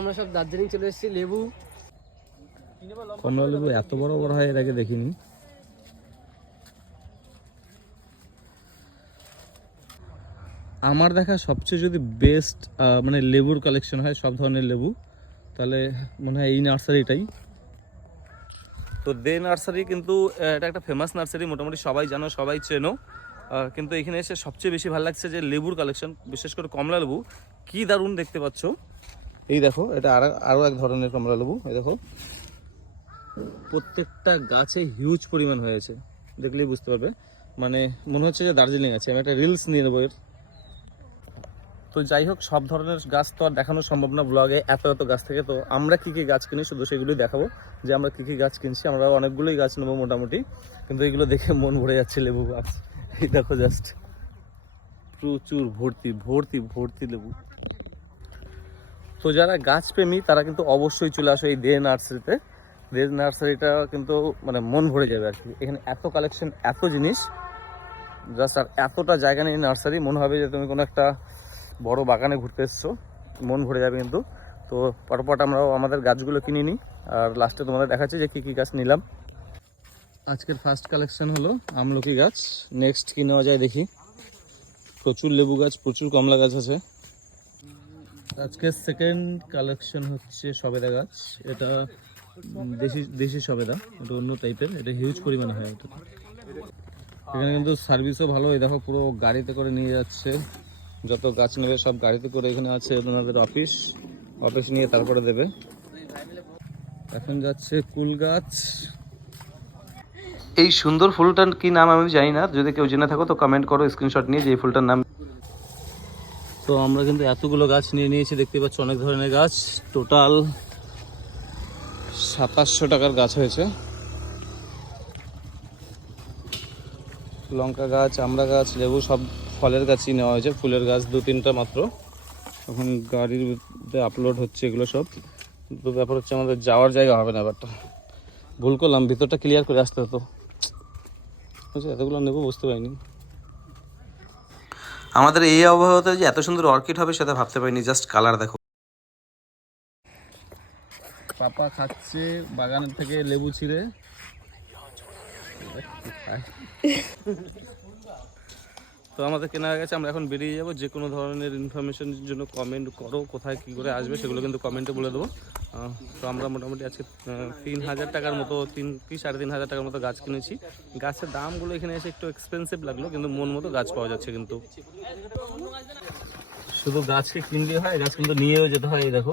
আমরা সব দার্জিলিং চলে এসেছি। লেবু, কমলা লেবু এত বড় বড় হয় এর আগে দেখিনি। আমার দেখা সবচেয়ে যদি বেস্ট মানে লেবুর কালেকশন হয় সব ধরনের লেবু, তাহলে মনে হয় এই নার্সারিটাই। তো দে নার্সারি কিন্তু এটা একটা ফেমাস নার্সারি, মোটামুটি সবাই জানো, সবাই চেনো। কিন্তু এখানে এসে সবচেয়ে বেশি ভালো লাগছে যে লেবুর কালেকশন, বিশেষ করে কমলা লেবু কি দারুণ দেখতে পাচ্ছ। এই দেখো, এটা আরও এক ধরনের কমলা লেবু। এই দেখো, প্রত্যেকটা গাছে হিউজ পরিমাণ হয়েছে, দেখলেই বুঝতে পারবে। মানে মনে হচ্ছে যে দার্জিলিং আছে। আমি একটা রিলস নিয়ে নেবো এর। তো যাই হোক, সব ধরনের গাছ তো আর দেখানো সম্ভব না ব্লগে, এত এত গাছ থেকে। তো আমরা কী কী গাছ কিনি শুধু সেগুলোই দেখাবো, যে আমরা কী কী গাছ কিনছি। আমরা অনেকগুলোই গাছ নেবো মোটামুটি, কিন্তু এগুলো দেখে মন ভরে যাচ্ছে। লেবু গাছ এই দেখো, জাস্ট প্রচুর ভর্তি ভর্তি ভর্তি লেবু। তো যারা গাছ প্রেমী তারা কিন্তু অবশ্যই চলে আসো এই দে নার্সারিতে। দে নার্সারিটা কিন্তু মানে মন ভরে যাবে আর কি। এখানে এত কালেকশন, এত জিনিস, জাস্ট আর এতটা জায়গা নেই নার্সারি, মনে হবে যে তুমি কোনো একটা বড় বাগানে ঘুরতে এসছো, মন ভরে যাবে কিন্তু। তো পরপর আমরাও আমাদের গাছগুলো কিনে নিই, আর লাস্টে তোমাদের দেখাচ্ছি যে কী কী গাছ নিলাম। আজকের ফার্স্ট কালেকশন হলো আমলকি গাছ। নেক্সট কি নেওয়া যায় দেখি। প্রচুর লেবু গাছ, প্রচুর কমলা গাছ আছে। আজকের সেকেন্ড কালেকশন হচ্ছে সবেদা গাছ। এটা দেশি সবেদা, এটা অন্য টাইপের, এটা হিউজ পরিমাণে হয়। এটা এখানে কিন্তু সার্ভিসও ভালো। এই দেখো, পুরো গাড়িতে করে নিয়ে যাচ্ছে, যত গাছ নেবে সব গাড়িতে করে। এখানে আছে ওনাদের অফিস নিয়ে তারপরে দেবে। এখন যাচ্ছে কুল গাছ। এই সুন্দর ফুলটার কি নাম আমি জানি না, যদি কেউ জেনে থাকো তো কমেন্ট করো স্ক্রিনশট নিয়ে যে এই ফুলটার নাম। তো আমরা কিন্তু এতগুলো গাছ নিয়ে নিয়েছি, দেখতে পাচ্ছ অনেক ধরনের গাছ। টোটাল 2700 টাকার গাছ হয়েছে। লঙ্কা গাছ, আমড়া গাছ, লেবু, সব ফলের গাছই নেওয়া হয়েছে। ফুলের গাছ 2-3টা মাত্র। এখন গাড়ির মধ্যে আপলোড হচ্ছে এগুলো সব। তো ব্যাপার হচ্ছে আমাদের যাওয়ার জায়গা হবে না, ব্যাপারটা ভুল করলাম, ভিতরটা ক্লিয়ার করে আসতে হতো। এতগুলো নেবো বুঝতে পারিনি। আমাদের এই আবহাওয়াতে যে এত সুন্দর অর্কিড হবে সেটা ভাবতে পারিনি। জাস্ট কালার দেখো। পাপা খাচ্ছে বাগানের থেকে লেবু ছিঁড়ে। তো আমাদের কেনা হয়ে গেছে, আমরা এখন বেরিয়ে যাবো। যে কোনো ধরনের ইনফরমেশনের জন্য কমেন্ট করো, কোথায় কী করে আসবে সেগুলো কিন্তু কমেন্টে বলে দেবো। তো আমরা মোটামুটি আজকে 3000 টাকার মতো, 3 কি 3500 টাকার মতো গাছ কিনেছি। গাছের দামগুলো এখানে এসে একটু এক্সপেন্সিভ লাগলো, কিন্তু মন মতো গাছ পাওয়া যাচ্ছে। কিন্তু শুধু গাছকে কিনলে হয়, গাছ কিন্তু নিয়েও যেতে হয়। এই দেখো,